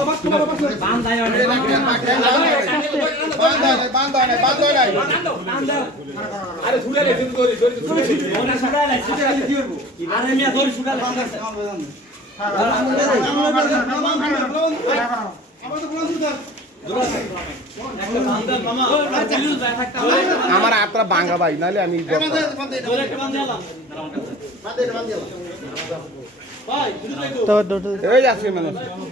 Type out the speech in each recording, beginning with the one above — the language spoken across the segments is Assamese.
আবাক তোবা বান্দা আইলে বান্দা আইলে বান্দা আইলে আরে ঝুরেলে ঝুরে দৌড়ি ঝুরে ঝুরে বনের সকালে ঝুরে দিও কিবারে মিয়া দৌড়ি সুকালে বান্দা চলে যাবে আমরা তো বান্দা দরা একটা বান্দা কামা আমরা আপরা ভাঙা ভাই নালে আমি একটা বান্দা নিলাম মানে এটা বান্দা ভাই বাই দুধ দিও এই আসছে মানু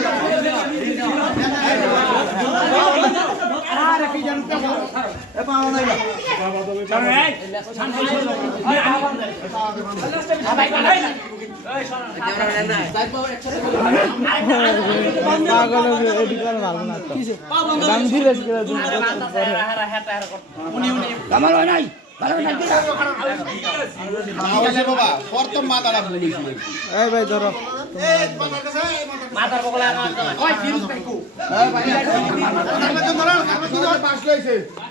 Đập vào đây mà. Vào vào tôi. Chào này. Chào này. Chào này. Chào này. Chào này. Chào này. পাগল অধিকার ভালো না গান্ধী রেখে আমার নাই মাতাৰ